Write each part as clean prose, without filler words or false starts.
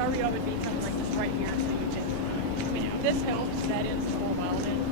I were you, I would be kind of like just right here, so you can. I mean, this helps. That is the whole mild in.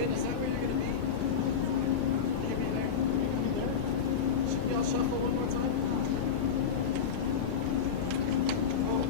Is that where you're going to be? You're going to be there? Should we all shuffle one more time? Oh.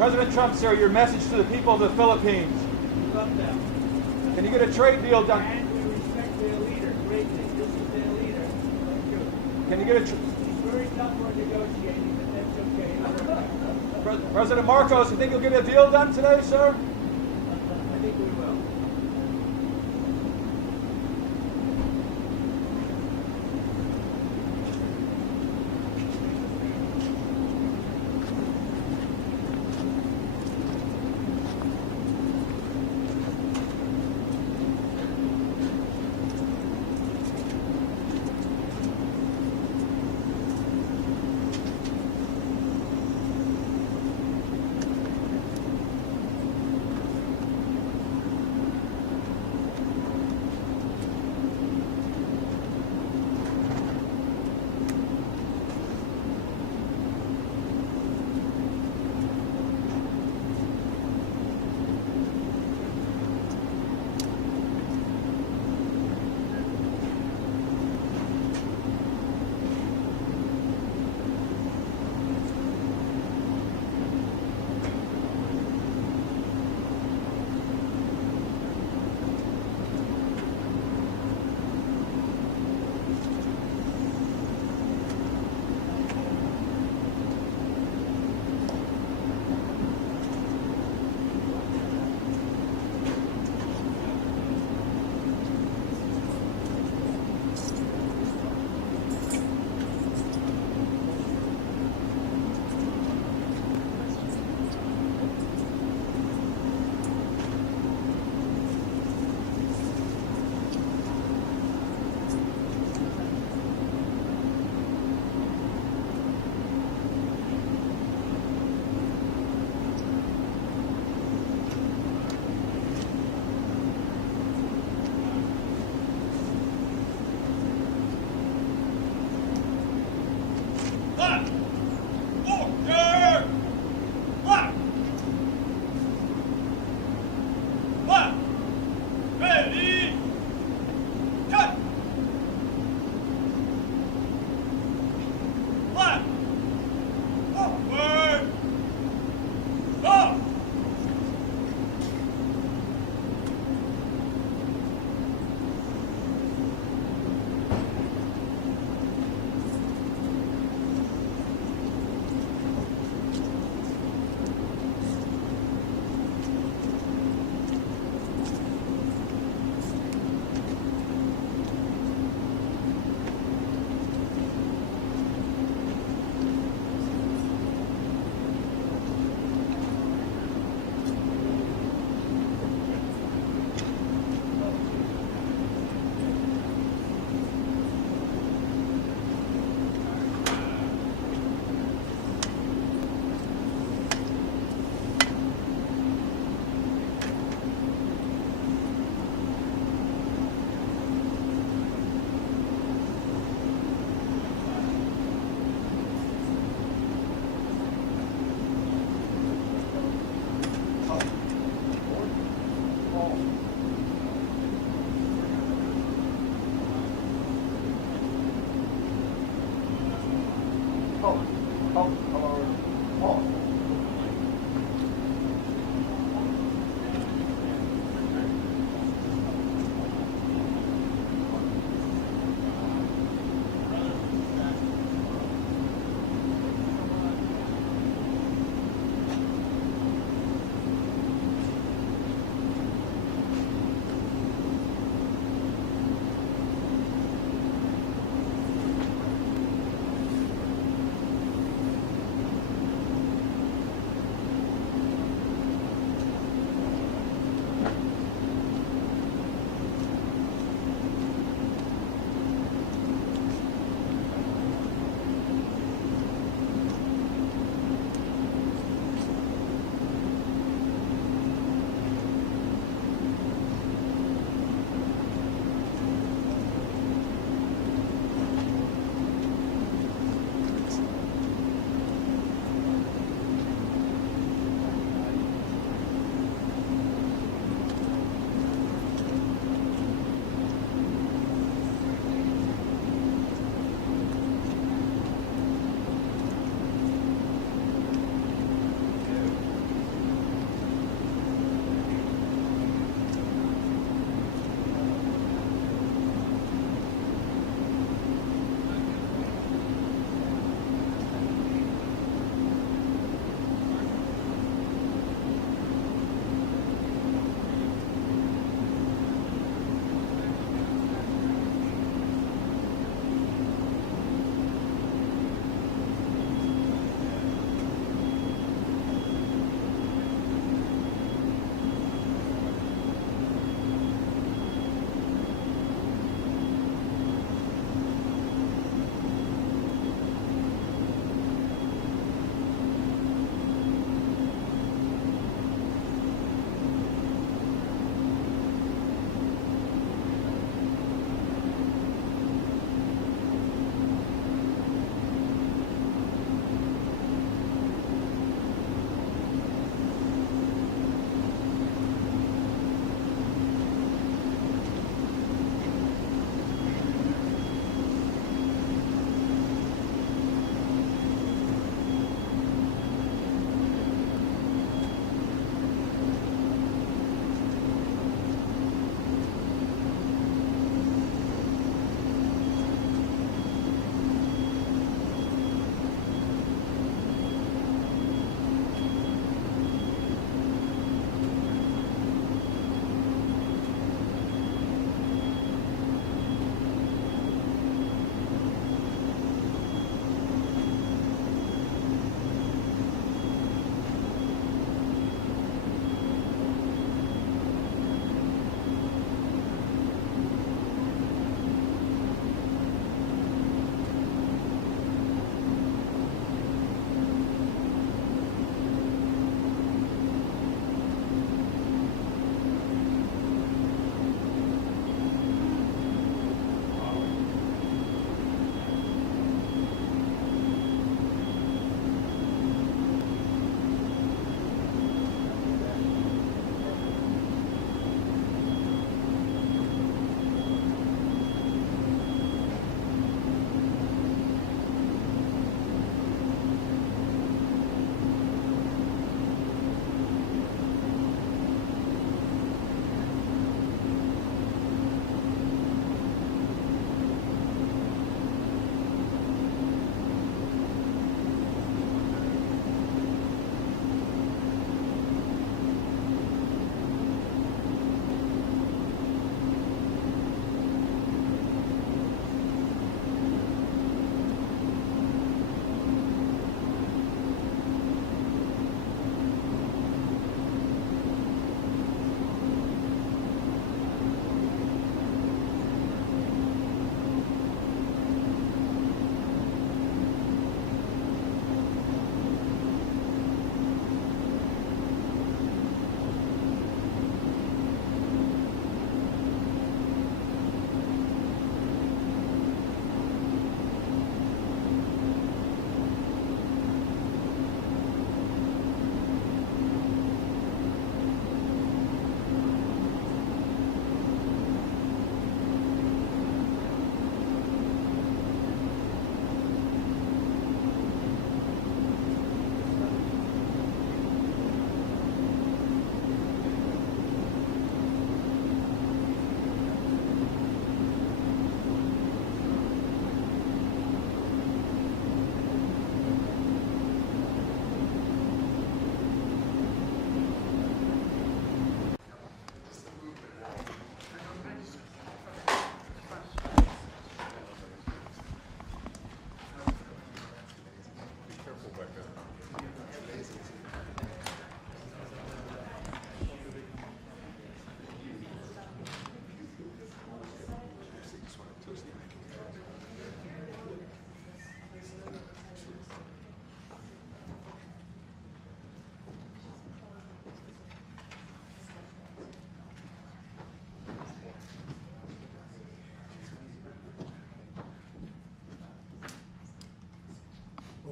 President Trump, sir, your message to the people of the Philippines. We love them. Can you get a trade deal done? And we respect their leader greatly. This is their leader. Thank you. Can you get a He's very tough for negotiating, but that's okay. President Marcos, you think you'll get a deal done today, sir? I think we will.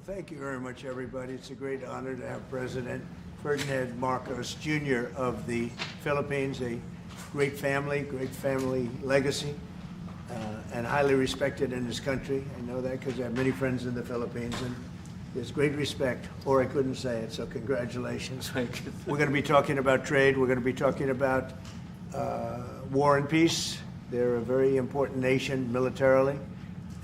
Thank you very much, everybody. It's a great honor to have President Ferdinand Marcos Jr. of the Philippines, a great family legacy, and highly respected in this country. I know that because I have many friends in the Philippines, and there's great respect, or I couldn't say it, so congratulations. Thank you. We're going to be talking about trade. We're going to be talking about war and peace. They're a very important nation militarily,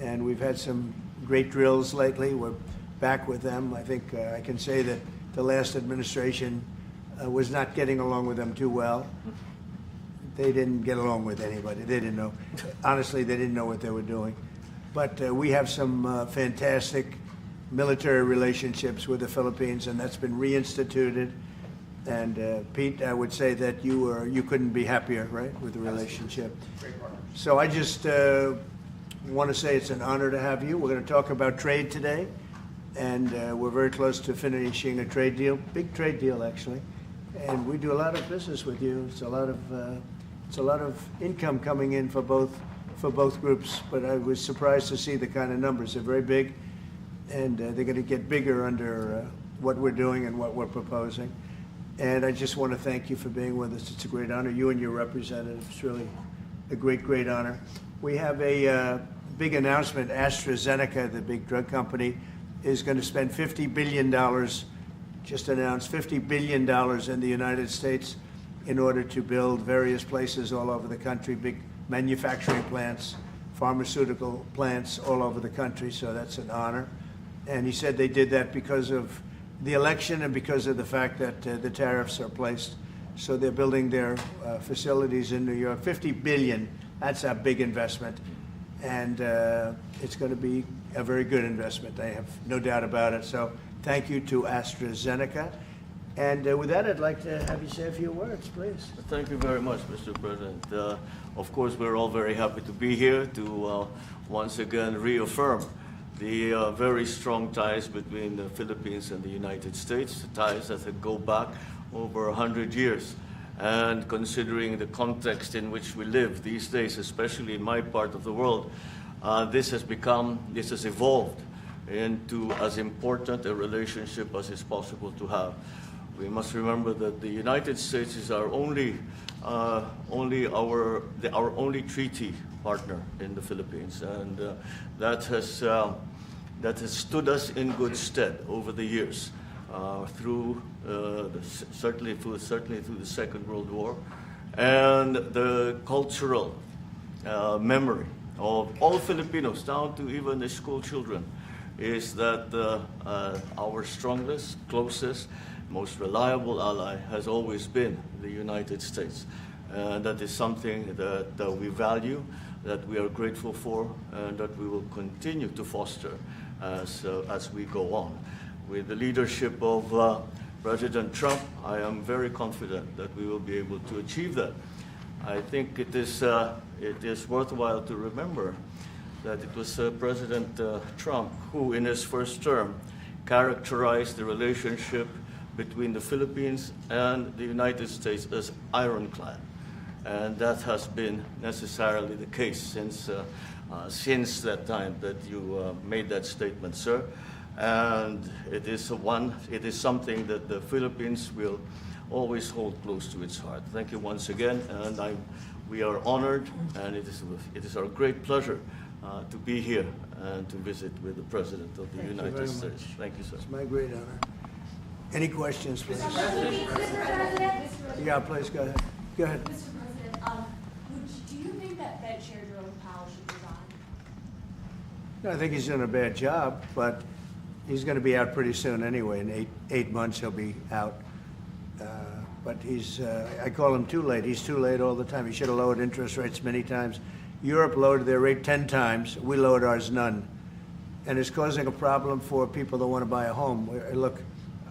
and we've had some great drills lately. We're back with them. I think I can say that the last administration was not getting along with them too well. They didn't get along with anybody. They didn't know. Honestly, they didn't know what they were doing. But we have some fantastic military relationships with the Philippines, and that's been reinstituted. And Pete, I would say that you couldn't be happier, right, with the relationship. So I just want to say it's an honor to have you. We're going to talk about trade today, and we're very close to finishing a trade deal, big trade deal actually. And we do a lot of business with you. It's a lot of income coming in for both groups. But I was surprised to see the kind of numbers. They're very big, and they're going to get bigger under what we're doing and what we're proposing. And I just want to thank you for being with us. It's a great honor. You and your representative. It's really a great honor. We have a big announcement. AstraZeneca, the big drug company, is going to spend $50 billion, just announced $50 billion in the United States in order to build various places all over the country, big manufacturing plants, pharmaceutical plants all over the country, so that's an honor. And he said they did that because of the election and because of the fact that the tariffs are placed. So they're building their facilities in New York. $50 billion, that's a big investment. And it's going to be a very good investment. I have no doubt about it. So thank you to AstraZeneca. And with that, I'd like to have you say a few words, please. Thank you very much, Mr. President. Of course, we're all very happy to be here to once again reaffirm the very strong ties between the Philippines and the United States, ties that go back over 100 years. And considering the context in which we live these days, especially in my part of the world, this has evolved into as important a relationship as is possible to have. We must remember that the United States is our only treaty partner in the Philippines, and that has stood us in good stead over the years, certainly through the Second World War, and the cultural memory of all Filipinos, down to even the school children, is that our strongest, closest, most reliable ally has always been the United States. And that is something that we value, that we are grateful for, and that we will continue to foster as we go on. With the leadership of President Trump, I am very confident that we will be able to achieve that. I think it is worthwhile to remember that it was President Trump who, in his first term, characterized the relationship between the Philippines and the United States as ironclad. And that has been necessarily the case since that time that you made that statement, sir. And it is something that the Philippines will always hold close to its heart. Thank you once again, and we are honored, and it is our great pleasure to be here and to visit with the President of the United States. Thank you, sir. It's my great honor. Any questions, please? Mr. President? Yeah, please, go ahead. Go ahead. Mr. President, do you think that Fed Chair Jerome Powell should resign? No, I think he's doing a bad job, but he's going to be out pretty soon anyway. In eight months, he'll be out. But I call him too late. He's too late all the time. He should have lowered interest rates many times. Europe lowered their rate 10 times. We lowered ours none. And it's causing a problem for people that want to buy a home. Look,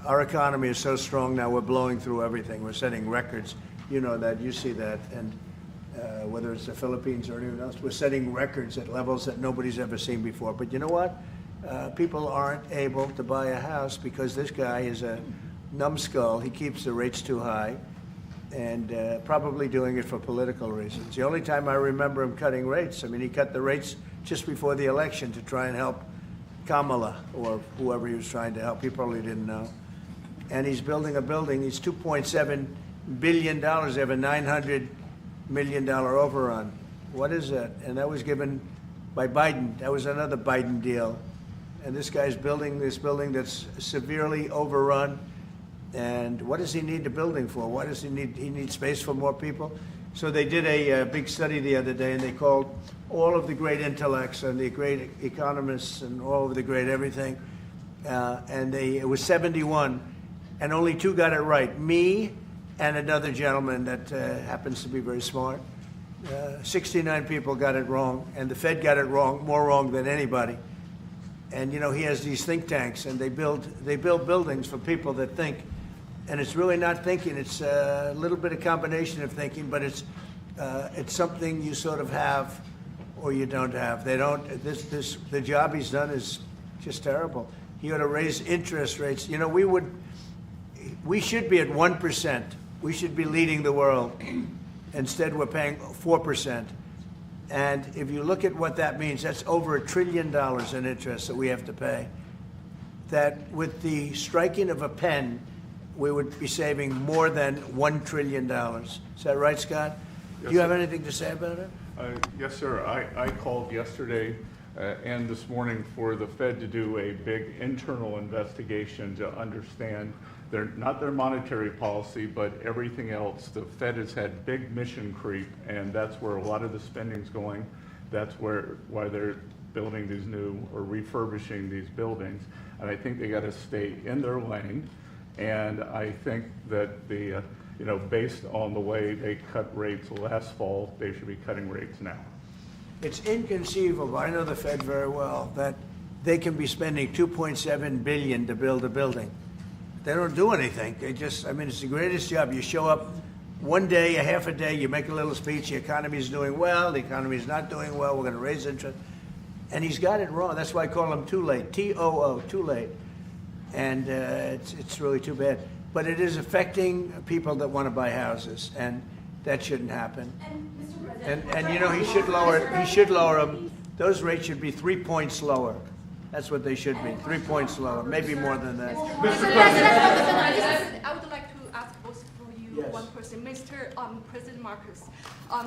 our economy is so strong now, we're blowing through everything. We're setting records. You know that, you see that. And whether it's the Philippines or anyone else, we're setting records at levels that nobody's ever seen before. But you know what? People aren't able to buy a house because this guy is a numbskull. He keeps the rates too high, and probably doing it for political reasons. The only time I remember him cutting rates, I mean, he cut the rates just before the election to try and help Kamala, or whoever he was trying to help. He probably didn't know. And he's building a building. He's $2.7 billion. They have a $900 million overrun. What is that? And that was given by Biden. That was another Biden deal. And this guy's building this building that's severely overrun. And what does he need the building for? What does he need? He needs space for more people. So they did a big study the other day, and they called all of the great intellects and the great economists and all of the great everything. And it was 71, and only 2 got it right. Me and another gentleman that happens to be very smart. 69 people got it wrong, and the Fed got it wrong, more wrong than anybody. And you know, he has these think tanks, and they build buildings for people that think. And it's really not thinking. It's a little bit of combination of thinking, but it's something you sort of have or you don't have. They don't. The job he's done is just terrible. He ought to raise interest rates. You know, we should be at 1%. We should be leading the world. Instead, we're paying 4%. And if you look at what that means, that's over $1 trillion in interest that we have to pay. That with the striking of a pen, we would be saving more than $1 trillion. Is that right, Scott? Yes, Do you have sir. anything to say about it? Yes, sir. I called yesterday and this morning for the Fed to do a big internal investigation to understand not their monetary policy, but everything else. The Fed has had big mission creep, and that's where a lot of the spending's going. That's why they're building these new or refurbishing these buildings. And I think they got to stay in their lane. And I think that based on the way they cut rates last fall, they should be cutting rates now. It's inconceivable, I know the Fed very well, that they can be spending $2.7 billion to build a building. They don't do anything. It's the greatest job. You show up one day, a half a day, you make a little speech, the economy's doing well, the economy's not doing well, we're going to raise interest. And he's got it wrong. That's why I call him too late, T-O-O, too late. And it's really too bad. But it is affecting people that want to buy houses, and that shouldn't happen. And Mr. President. And you know, he should lower them. Those rates should be 3 points lower. That's what they should be, 3 points lower, maybe more than that. I would like to ask both for you, Yes. one person. Mr. President Marcos,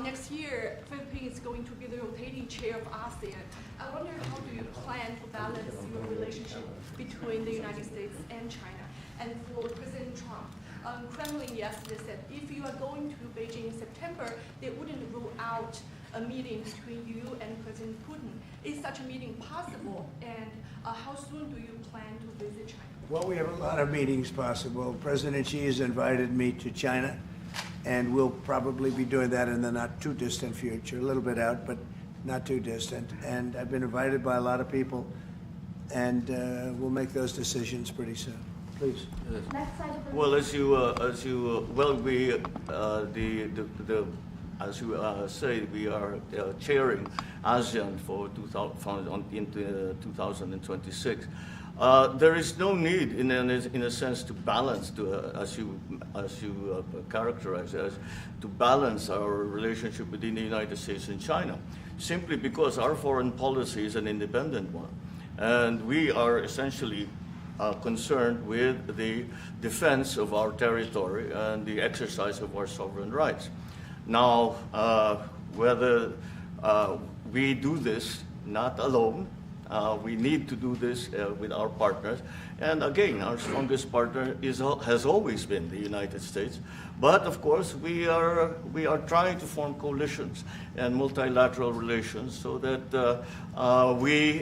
next year, Philippines is going to be the rotating chair of ASEAN. I wonder how do you plan to balance your relationship between the United States and China? And for President Trump, Kremlin yesterday said if you are going to Beijing in September, they wouldn't rule out a meeting between you and President Putin. Is such a meeting possible? And how soon do you plan to visit China? Well, we have a lot of meetings possible. President Xi has invited me to China, and we'll probably be doing that in the not too distant future, a little bit out, but not too distant. And I've been invited by a lot of people, and we'll make those decisions pretty soon. Please. Next slide. Well, as you say, we are chairing ASEAN for 2026. There is no need, in a sense, to balance, as you characterize as, to balance our relationship between the United States and China, simply because our foreign policy is an independent one, and we are essentially concerned with the defense of our territory and the exercise of our sovereign rights. Now, whether we do this not alone, we need to do this with our partners. And again, our strongest partner has always been the United States. But of course, we are trying to form coalitions and multilateral relations so that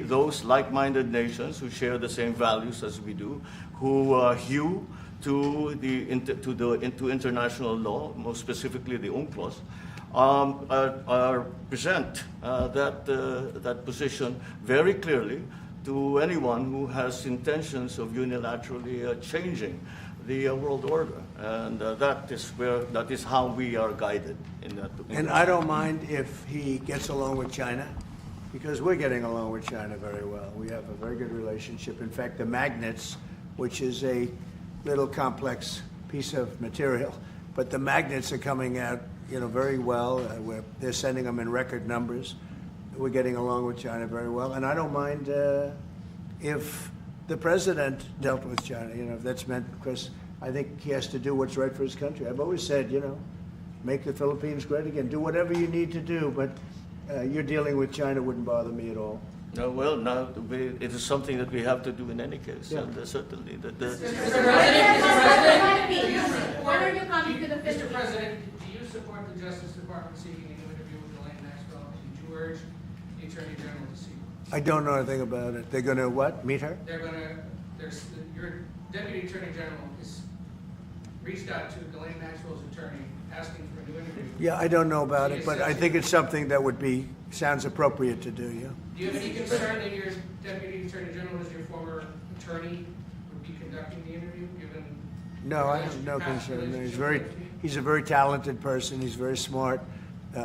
those like-minded nations who share the same values as we do, who hew to international law, most specifically the UNCLOS, present that position very clearly to anyone who has intentions of unilaterally changing the world order, and that is how we are guided in that. And I don't mind if he gets along with China, because we're getting along with China very well. We have a very good relationship. In fact, the magnets, which is a little complex piece of material, but the magnets are coming out, very well. They're sending them in record numbers. We're getting along with China very well, and I don't mind if the president dealt with China, if that's meant, because I think he has to do what's right for his country. I've always said, make the Philippines great again. Do whatever you need to do, but you're dealing with China wouldn't bother me at all. No, well, now it is something that we have to do in any case, Yeah. and certainly that. What are your comments to the Mr. President, do you support the Justice Department seeking a new interview with Ghislaine Maxwell? Did you urge the Attorney General to seek? I don't know anything about it. They're going to what? Meet her? Your Deputy Attorney General has reached out to Ghislaine Maxwell's attorney asking for a new interview. Yeah, I don't know about it, but I think it's something that sounds appropriate to do, yeah. Do you have any concern that your Deputy Attorney General, as your former attorney, would be conducting the interview, given? No, I have no concern. He's a very talented person. He's very smart.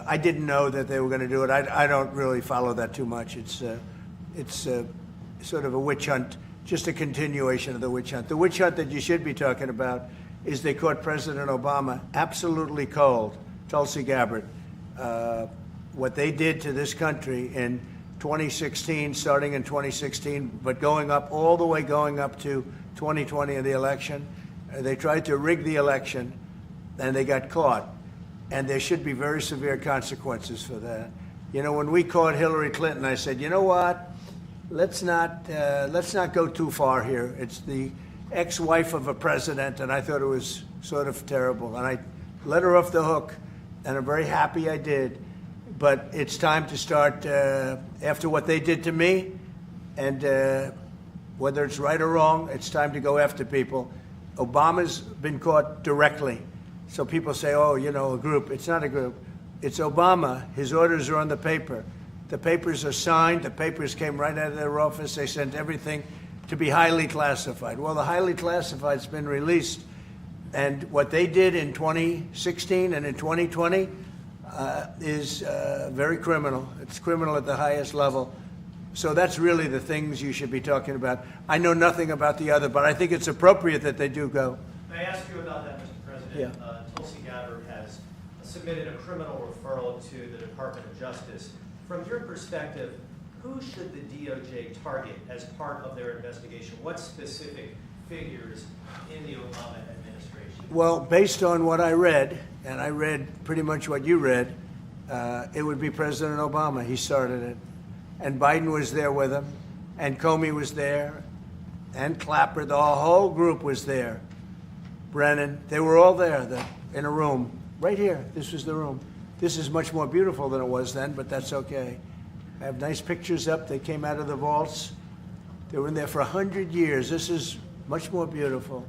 I didn't know that they were going to do it. I don't really follow that too much. It's sort of a witch hunt, just a continuation of the witch hunt. The witch hunt that you should be talking about is they caught President Obama absolutely cold, Tulsi Gabbard. What they did to this country in 2016, starting in 2016, but going up to 2020 in the election, they tried to rig the election, and they got caught. And there should be very severe consequences for that. When we caught Hillary Clinton, I said, you know what? Let's not go too far here. It's the ex-wife of a president, and I thought it was sort of terrible. And I let her off the hook, and I'm very happy I did. But it's time to start, after what they did to me, and whether it's right or wrong, it's time to go after people. Obama's been caught directly. So people say, oh, a group. It's not a group. It's Obama. His orders are on the paper. The papers are signed. The papers came right out of their office. They sent everything to be highly classified. Well, the highly classified's been released. And what they did in 2016 and in 2020 is very criminal. It's criminal at the highest level. So that's really the things you should be talking about. I know nothing about the other, but I think it's appropriate that they do go. May I ask you about that, Mr. President? Yeah. Tulsi Gabbard has submitted a criminal referral to the Department of Justice. From your perspective, who should the DOJ target as part of their investigation? What specific figures in the Obama administration? Well, based on what I read, and I read pretty much what you read, it would be President Obama. He started it. And Biden was there with him, and Comey was there, and Clapper. The whole group was there. Brennan, they were all there in a room. Right here, this was the room. This is much more beautiful than it was then, but that's okay. I have nice pictures up. They came out of the vaults. They were in there for 100 years. This is much more beautiful.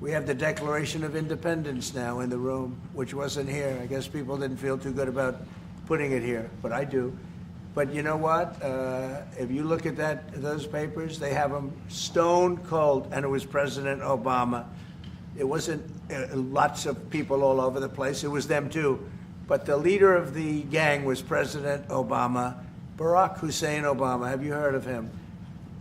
We have the Declaration of Independence now in the room, which wasn't here. I guess people didn't feel too good about putting it here, but I do. But you know what? If you look at those papers, they have them stone cold, and it was President Obama. It wasn't lots of people all over the place. It was them too. But the leader of the gang was President Obama, Barack Hussein Obama. Have you heard of him?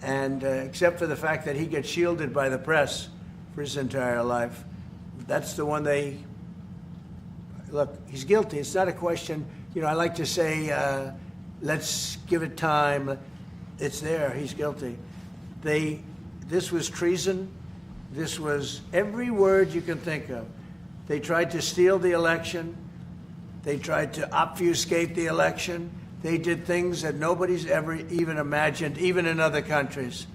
And except for the fact that he gets shielded by the press for his entire life, that's the one they... Look, he's guilty. It's not a question. I like to say, let's give it time. It's there. He's guilty. This was treason. This was every word you can think of. They tried to steal the election. They tried to obfuscate the election. They did things that nobody's ever even imagined, even in other countries.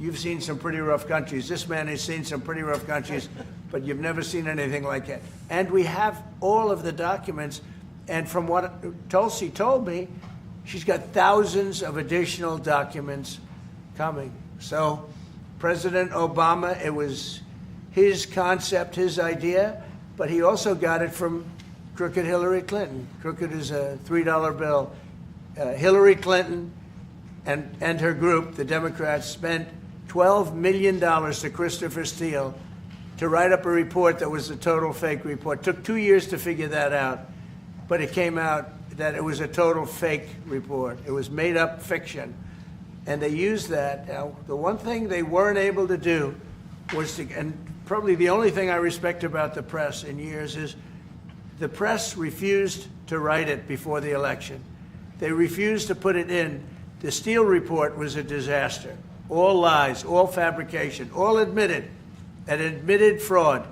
You've seen some pretty rough countries. This man has seen some pretty rough countries, but you've never seen anything like it. And we have all of the documents. And from what Tulsi told me, she's got thousands of additional documents coming. So President Obama, it was his concept, his idea, but he also got it from crooked Hillary Clinton. Crooked is a $3 bill. Hillary Clinton and her group, the Democrats, spent $12 million to Christopher Steele to write up a report that was a total fake report. Took 2 years to figure that out, but it came out that it was a total fake report. It was made up fiction. And they used that. Now, the one thing they weren't able to do was to, and probably the only thing I respect about the press in years is the press refused to write it before the election. They refused to put it in. The Steele report was a disaster. all lies, all fabrication, all admitted, an admitted fraud.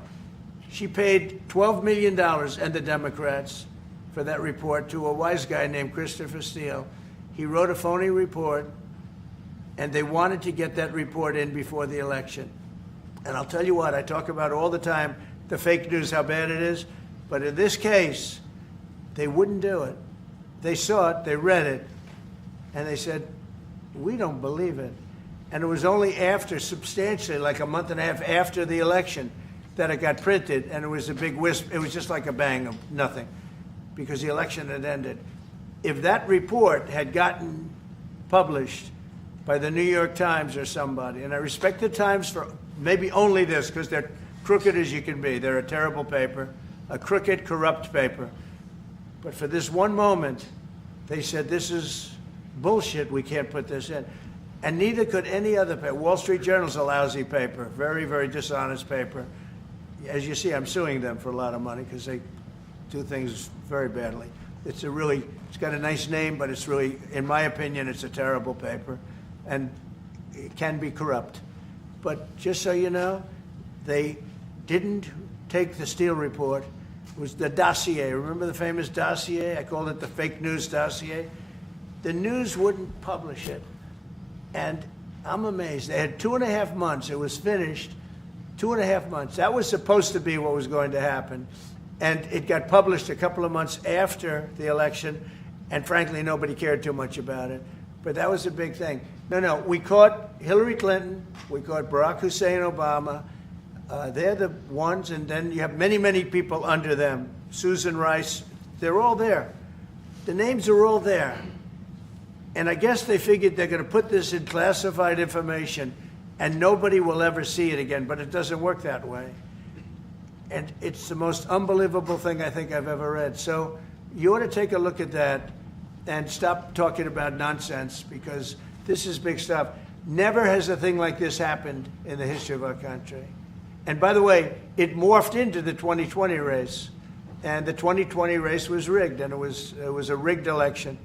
She paid $12 million, and the Democrats, for that report to a wise guy named Christopher Steele. He wrote a phony report, and they wanted to get that report in before the election. And I'll tell you what, I talk about all the time, the fake news, how bad it is. But in this case, they wouldn't do it. They saw it, they read it, and they said, we don't believe it. And it was only after, substantially, like a month and a half after the election, that it got printed, and it was a big wisp. It was just like a bang of nothing, because the election had ended. If that report had gotten published by the New York Times or somebody, and I respect the Times for maybe only this, because they're crooked as you can be. They're a terrible paper, a crooked, corrupt paper. But for this one moment, they said, this is bullshit, we can't put this in. And neither could any other paper. Wall Street Journal's a lousy paper, very, very dishonest paper. As you see, I'm suing them for a lot of money because they do things very badly. It's got a nice name, but it's really, in my opinion, it's a terrible paper, and it can be corrupt. But just so you know, they didn't take the Steele report. It was the dossier. Remember the famous dossier? I called it the fake news dossier. The news wouldn't publish it. And I'm amazed. They had 2.5 months. It was finished. 2.5 months. That was supposed to be what was going to happen. And it got published a couple of months after the election. And frankly, nobody cared too much about it. But that was a big thing. No, we caught Hillary Clinton. We caught Barack Hussein Obama. They're the ones. And then you have many, many people under them. Susan Rice. They're all there. The names are all there. And I guess they figured they're going to put this in classified information and nobody will ever see it again, but it doesn't work that way. And it's the most unbelievable thing I think I've ever read. So you ought to take a look at that and stop talking about nonsense, because this is big stuff. Never has a thing like this happened in the history of our country. And by the way, it morphed into the 2020 race. And the 2020 race was rigged, and it was a rigged election.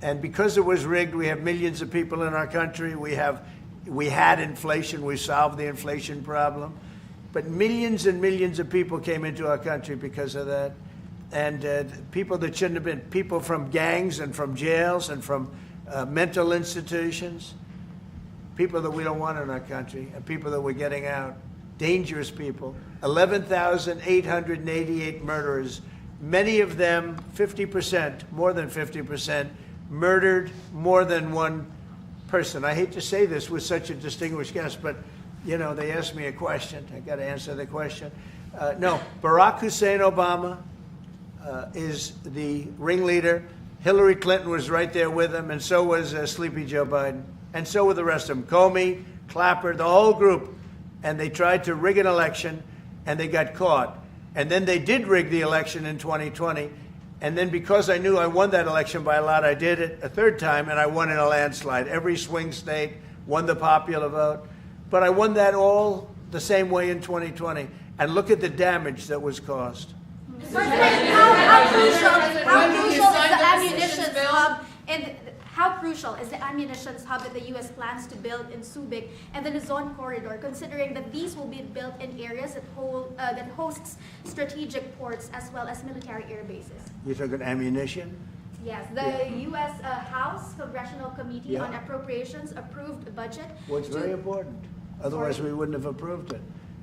And because it was rigged, we have millions of people in our country. We had inflation. We solved the inflation problem. But millions and millions of people came into our country because of that. And people that shouldn't have been, people from gangs and from jails and from mental institutions, people that we don't want in our country, and people that we're getting out, dangerous people. 11,888 murderers, many of them 50%, more than 50%, murdered more than one person. I hate to say this with such a distinguished guest, but you know, they asked me a question. I got to answer the question. No, Barack Hussein Obama is the ringleader. Hillary Clinton was right there with him, and so was Sleepy Joe Biden, and so were the rest of them. Comey, Clapper, the whole group. And they tried to rig an election, and they got caught. And then they did rig the election in 2020. And then because I knew I won that election by a lot, I did it a third time, and I won in a landslide. Every swing state won the popular vote. But I won that all the same way in 2020. And look at the damage that was caused. How crucial is the ammunition hub that the U.S. plans to build in Subic and the Luzon corridor, considering that these will be built in areas that hosts strategic ports as well as military air bases? You're talking ammunition? Yes, the U.S. House Congressional Committee on Appropriations approved a budget. Well, it's very important. Otherwise, we wouldn't have approved it.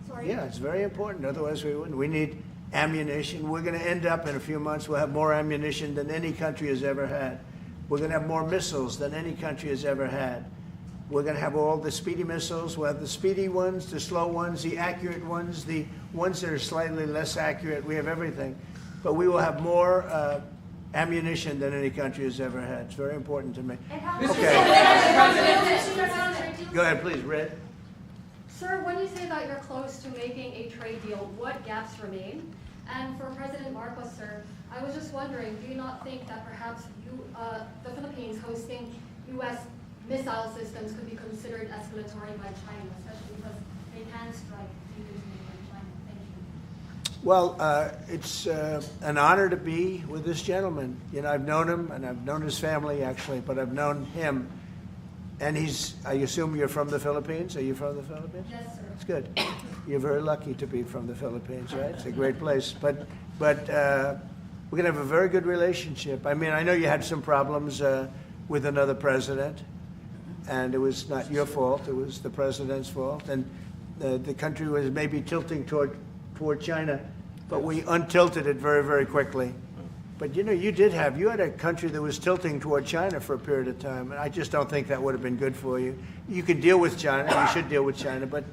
Sorry? Yeah, it's very important. Otherwise, we wouldn't. We need ammunition. We're going to end up in a few months, we'll have more ammunition than any country has ever had. We're going to have more missiles than any country has ever had. We're going to have all the speedy missiles. We'll have the speedy ones, the slow ones, the accurate ones, the ones that are slightly less accurate. We have everything. But we will have more ammunition than any country has ever had. It's very important to me. Okay. Go ahead, please, Red. Sir, when you say that you're close to making a trade deal, what gaps remain? And for President Marcos, sir, I was just wondering, do you not think that perhaps the Philippines hosting U.S. missile systems could be considered escalatory by China, especially because they can strike leaders in China? Thank you. Well, it's an honor to be with this gentleman. You know, I've known him, and I've known his family, actually, but I've known him And I assume you're from the Philippines? Are you from the Philippines? Yes, sir. That's good. You're very lucky to be from the Philippines, right? It's a great place. But we're going to have a very good relationship. I mean, I know you had some problems with another president, and it was not your fault. It was the president's fault. And the country was maybe tilting toward China, but we untilted it very, very quickly. But you had a country that was tilting toward China for a period of time, and I just don't think that would have been good for you. You can deal with China, you should deal with China, but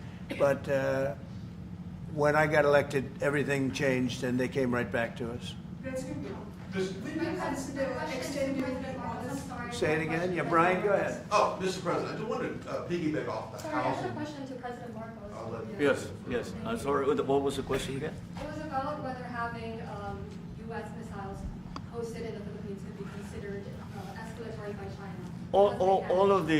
when I got elected, everything changed and they came right back to us. Say it again? Yeah, Brian, go ahead. Oh, Mr. President, I just wanted to piggyback off the Sorry, I have a housing. question to President Marcos. Yes. I'm sorry, what was the question again? It was about whether having U.S. missiles hosted in the Philippines could be considered escalatory by China. All of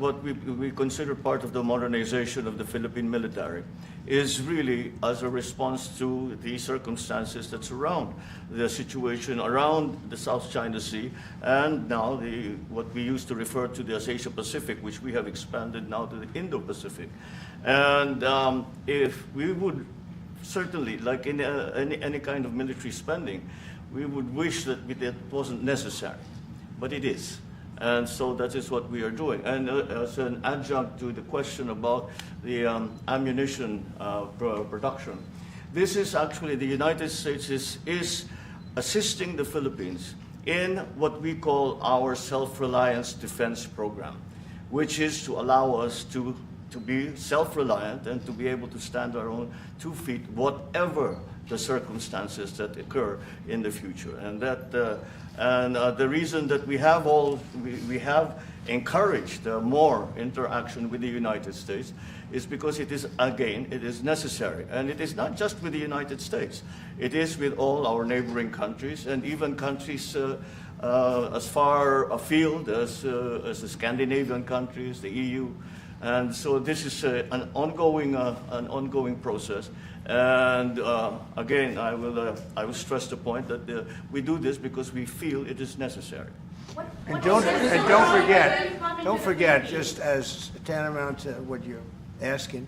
what we consider part of the modernization of the Philippine military is really as a response to the circumstances that surround the situation around the South China Sea, and now what we used to refer to as Asia Pacific, which we have expanded now to the Indo-Pacific. And if we would certainly, like in any kind of military spending, we would wish that it wasn't necessary, but it is. And so that is what we are doing. And as an adjunct to the question about the ammunition production, this is actually, the United States is assisting the Philippines in what we call our self-reliance defense program, which is to allow us to be self-reliant and to be able to stand our own 2 feet, whatever the circumstances that occur in the future. And the reason that we have encouraged more interaction with the United States is because it is necessary. And it is not just with the United States. It is with all our neighboring countries, and even countries as far afield as the Scandinavian countries, the EU. And so this is an ongoing process. And again, I will stress the point that we do this because we feel it is necessary. And don't forget, just as tantamount to what you're asking,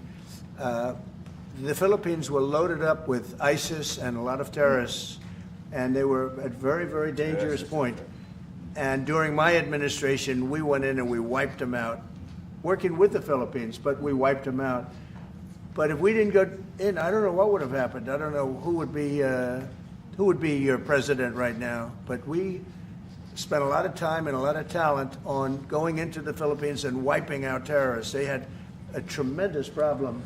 the Philippines were loaded up with ISIS and a lot of terrorists, and they were at a very, very dangerous point. And during my administration, we went in and we wiped them out, working with the Philippines, but we wiped them out. But if we didn't go in, I don't know what would have happened. I don't know who would be your president right now. But we spent a lot of time and a lot of talent on going into the Philippines and wiping out terrorists. They had a tremendous problem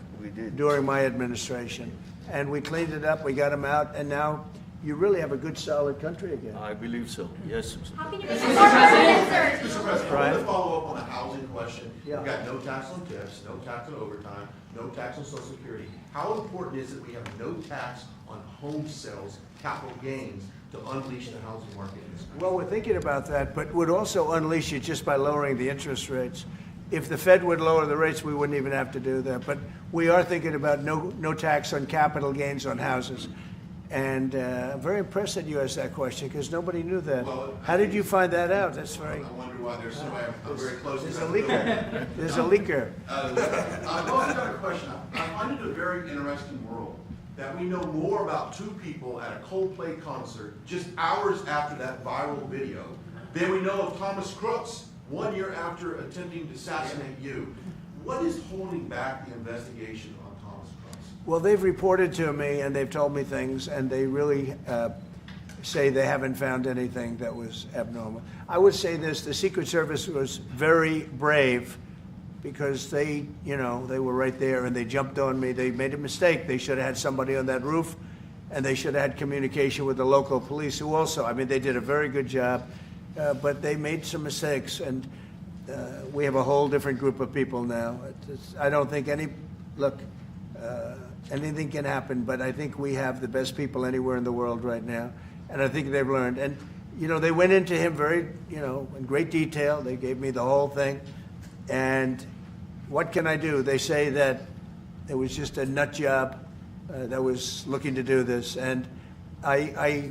during my administration. And we cleaned it up, we got them out, and now you really have a good, solid country again. I believe so, yes. How can you make it more permanent, Mr. President, I want to follow up on the housing question. Yeah. We've got no tax on tips, no tax on overtime, no tax on Social Security. How important is it we have no tax on home sales, capital gains, to unleash the housing market in this country? Well, we're thinking about that, but would also unleash it just by lowering the interest rates. If the Fed would lower the rates, we wouldn't even have to do that. But we are thinking about no tax on capital gains on houses. And I'm very impressed that you asked that question because nobody knew that. Well, How did you find that out? That's very. I wonder why there's somebody I'm very close to. There's a leaker. There's a leaker. I've also got a question. I find it a very interesting world that we know more about two people at a Coldplay concert just hours after that viral video than we know of Thomas Crooks 1 year after attempting to assassinate you. What is holding back the investigation on Thomas Crooks? Well, they've reported to me and they've told me things, and they really say they haven't found anything that was abnormal. I would say this: the Secret Service was very brave because they were right there and they jumped on me. They made a mistake. They should have had somebody on that roof, and they should have had communication with the local police, who also, I mean, they did a very good job, but they made some mistakes, and we have a whole different group of people now. I don't think anything can happen, but I think we have the best people anywhere in the world right now, and I think they've learned. And they went into him very, in great detail. They gave me the whole thing, and what can I do? They say that it was just a nut job that was looking to do this, and I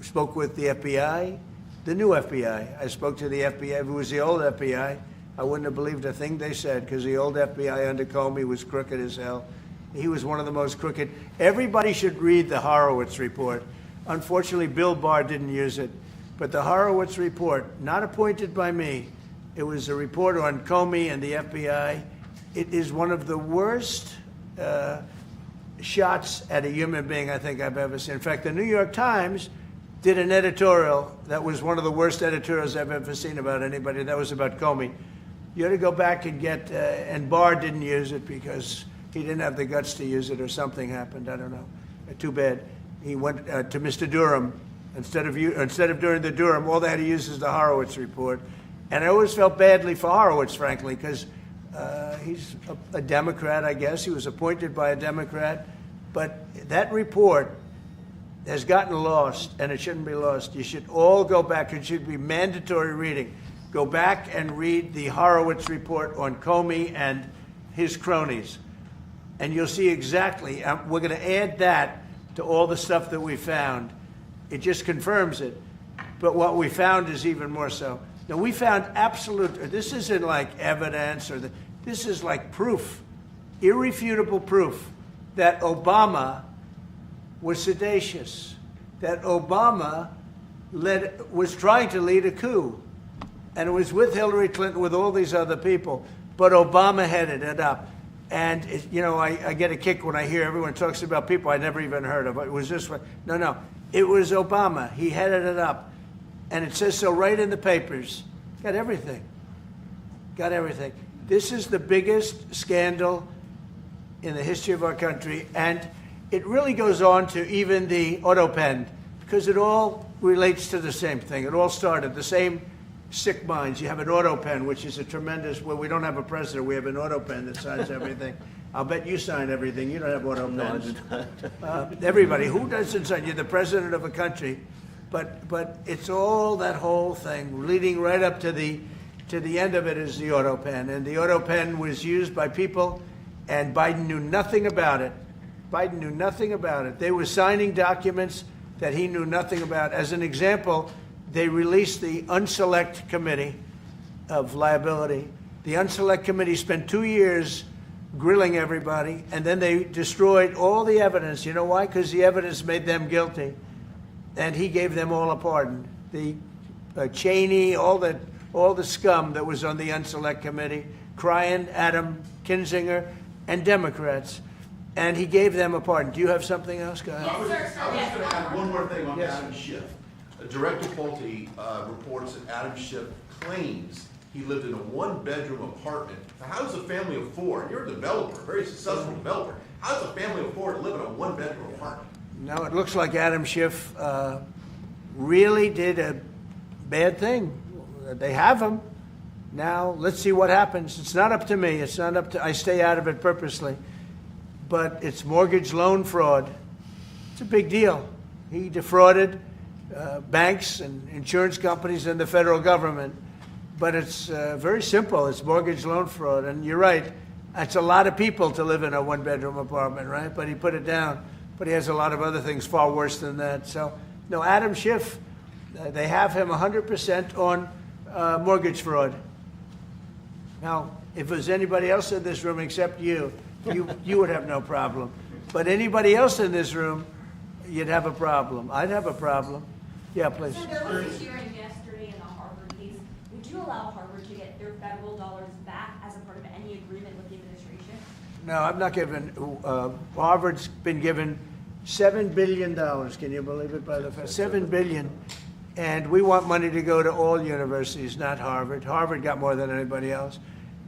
spoke with the FBI, the new FBI. I spoke to the FBI, who was the old FBI, I wouldn't have believed a thing they said, because the old FBI under Comey was crooked as hell. He was one of the most crooked. Everybody should read the Horowitz report. Unfortunately, Bill Barr didn't use it. But the Horowitz report, not appointed by me, it was a report on Comey and the FBI. It is one of the worst shots at a human being I think I've ever seen. In fact, the New York Times did an editorial that was one of the worst editorials I've ever seen about anybody. That was about Comey. You ought to go back and get, and Barr didn't use it because he didn't have the guts to use it, or something happened. I don't know. Too bad. He went to Mr. Durham. Instead of doing the Durham, all they had to use is the Horowitz report. And I always felt badly for Horowitz, frankly, because he's a Democrat, I guess. He was appointed by a Democrat. But that report has gotten lost, and it shouldn't be lost. You should all go back. It should be mandatory reading. Go back and read the Horowitz report on Comey and his cronies. And you'll see exactly, we're going to add that to all the stuff that we found. It just confirms it. But what we found is even more so. Now, we found absolute, this isn't like evidence, this is like proof, irrefutable proof that Obama was seditious, that Obama was trying to lead a coup. And it was with Hillary Clinton, with all these other people, but Obama headed it up. And, I get a kick when I hear everyone talks about people I never even heard of. It was this one. No. It was Obama. He headed it up. And it says so right in the papers. Got everything. This is the biggest scandal in the history of our country. And it really goes on to even the auto pen, because it all relates to the same thing. It all started the same sick minds. You have an auto pen, which is a tremendous, well, we don't have a president. We have an auto pen that signs everything. I'll bet you sign everything. You don't have auto pens. No, everybody. Who doesn't sign? You're the president of a country. But it's all that whole thing leading right up to the end of it is the auto pen. And the auto pen was used by people, and Biden knew nothing about it. They were signing documents that he knew nothing about. As an example, they released the Unselect Committee of Liability. The Unselect Committee spent 2 years grilling everybody, and then they destroyed all the evidence. You know why? Because the evidence made them guilty, and he gave them all a pardon. The Cheney, all the scum that was on the Unselect Committee, Cryan, Adam Kinzinger, and Democrats, and he gave them a pardon. Do you have something else, guys? I was just going to add one more thing on Adam Schiff. Director Pulte reports that Adam Schiff claims he lived in a one-bedroom apartment. Now, how does a family of four, and you're a developer, a very successful developer, how does a family of four live in a one-bedroom apartment? No, it looks like Adam Schiff really did a bad thing. They have him. Now, let's see what happens. It's not up to me. I stay out of it purposely. But it's mortgage loan fraud. It's a big deal. He defrauded banks and insurance companies and the federal government. But it's very simple. It's mortgage loan fraud. And you're right. It's a lot of people to live in a one-bedroom apartment, right? But he put it down. But he has a lot of other things far worse than that. So, no, Adam Schiff, they have him 100% on mortgage fraud. Now, if there's anybody else in this room except you would have no problem. But anybody else in this room, you'd have a problem. I'd have a problem. Yeah, please. So there was a hearing yesterday in the Harvard case. Would you allow Harvard to get their federal dollars back as a part of any agreement with the administration? No, I'm not giving. Harvard's been given $7 billion. Can you believe it? By the $7 billion. And we want money to go to all universities, not Harvard. Harvard got more than anybody else.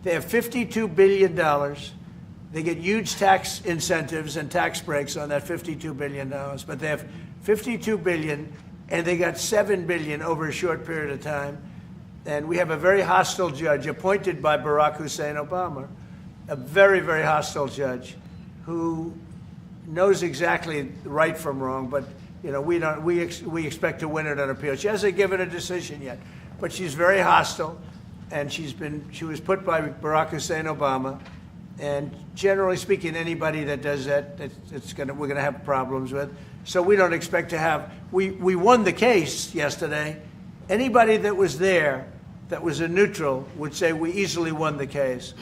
They have $52 billion. They get huge tax incentives and tax breaks on that $52 billion. But they have $52 billion, and they got $7 billion over a short period of time. And we have a very hostile judge appointed by Barack Hussein Obama, a very, very hostile judge who knows exactly right from wrong, but we expect to win it on appeal. She hasn't given a decision yet, but she's very hostile, and she was put by Barack Hussein Obama, and generally speaking, anybody that does that, we're gonna have problems with. So we don't expect to have. We won the case yesterday. Anybody that was there that was a neutral would say we easily won the case.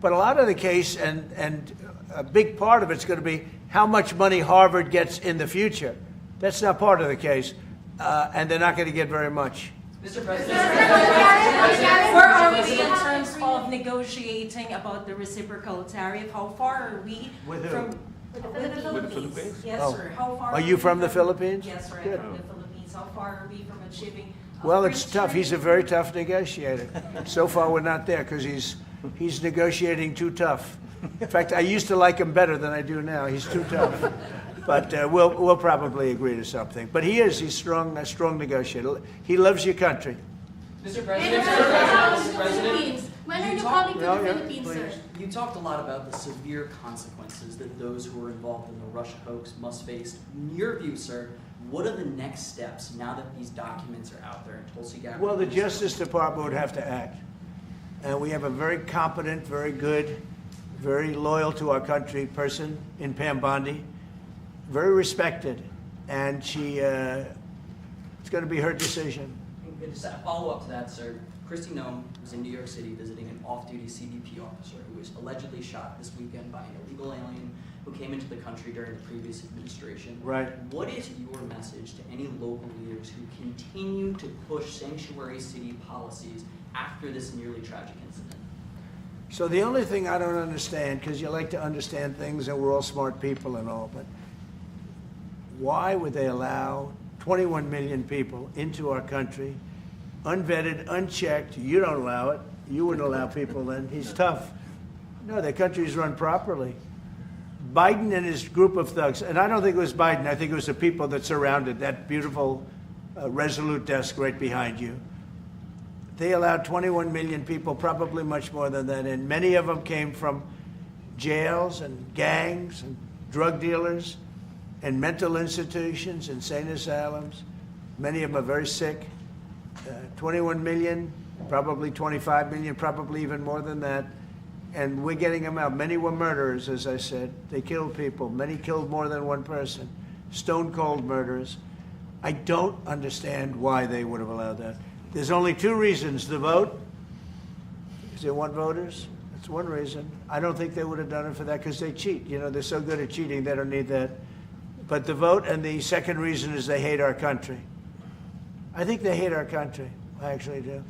But a lot of the case, and a big part of it's going to be how much money Harvard gets in the future. That's not part of the case, and they're not going to get very much. Mr. President, where are we in terms of negotiating about the reciprocal tariff? How far are we With who? from With the Philippines? Yes, Oh. sir. How far Are you we from the Philippines? Yes, sir. I'm Good. from the Philippines. How far are we from achieving? a Well, free it's tough. He's a trade? very tough negotiator. So far, we're not there because he's negotiating too tough. In fact, I used to like him better than I do now. He's too tough. But we'll probably agree to something. But he's strong, a strong negotiator. He loves your country. Mr. And President, the Philippines. When are you coming to Yeah, the yeah, Philippines, sir? please. You talked a lot about the severe consequences that those who were involved in the Russia hoax must face. In your view, sir, what are the next steps now that these documents are out there and Tulsi Gabbard? Well, the Justice Department would have to act. And we have a very competent, very good, very loyal to our country person in Pam Bondi, very respected. And it's going to be her decision. And just a follow-up to that, sir. Kristi Noem was in New York City visiting an off-duty CBP officer who was allegedly shot this weekend by an illegal alien who came into the country during the previous administration. Right. What is your message to any local leaders who continue to push sanctuary city policies after this nearly tragic incident? So the only thing I don't understand, because you like to understand things and we're all smart people and all, but why would they allow 21 million people into our country, unvetted, unchecked? You don't allow it. You wouldn't allow people then. He's tough. No, their country's run properly. Biden and his group of thugs, and I don't think it was Biden, I think it was the people that surrounded that beautiful Resolute desk right behind you. They allowed 21 million people, probably much more than that, and many of them came from jails and gangs and drug dealers and mental institutions, insane asylums. Many of them are very sick. 21 million, probably 25 million, probably even more than that. And we're getting them out. Many were murderers, as I said. They killed people. Many killed more than one person. Stone cold murderers. I don't understand why they would have allowed that. There's only two reasons. The vote, because they want voters. That's one reason. I don't think they would have done it for that because they cheat. You know, they're so good at cheating, they don't need that. But the vote, and the second reason is they hate our country. I think they hate our country. I actually do.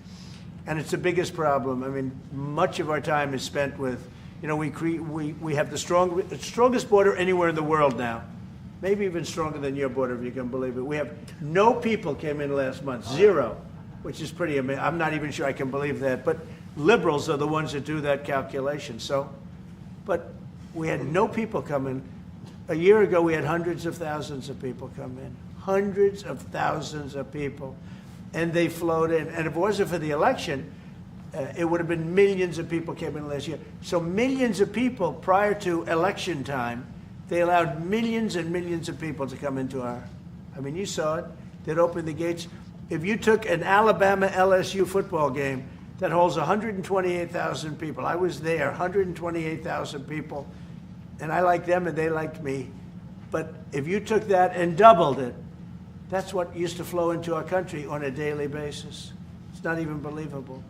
And it's the biggest problem. I mean, much of our time is spent with, you know, we have the strongest border anywhere in the world now. Maybe even stronger than your border, if you can believe it. We have no people came in last month, zero, which is pretty amazing. I'm not even sure I can believe that. But liberals are the ones that do that calculation. So, but we had no people come in. A year ago, we had hundreds of thousands of people come in. Hundreds of thousands of people. And they flowed in. And if it wasn't for the election, it would have been millions of people came in last year. So millions of people prior to election time, they allowed millions and millions of people to come into our, I mean, you saw it. They'd open the gates. If you took an Alabama-LSU football game that holds 128,000 people, I was there, 128,000 people, and I liked them and they liked me. But if you took that and doubled it, that's what used to flow into our country on a daily basis. It's not even believable.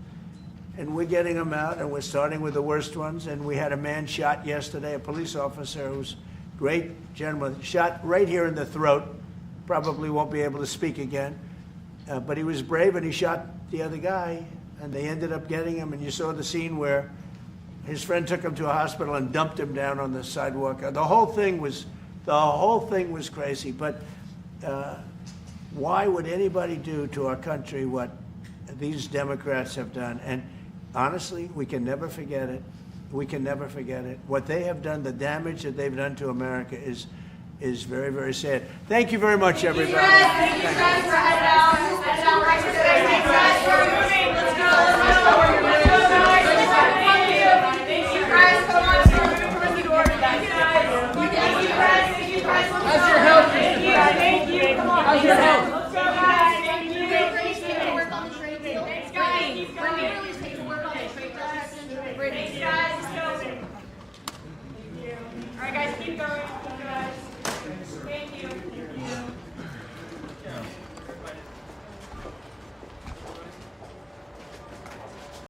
And we're getting them out, and we're starting with the worst ones. And we had a man shot yesterday, a police officer who's a great gentleman, shot right here in the throat. Probably won't be able to speak again. But he was brave, and he shot the other guy, and they ended up getting him. And you saw the scene where his friend took him to a hospital and dumped him down on the sidewalk. The whole thing was crazy. But why would anybody do to our country what these Democrats have done? And honestly, we can never forget it. We can never forget it. What they have done, the damage that they've done to America is very, very sad. Thank you very much, everybody. Thank you, Fred. Let's go.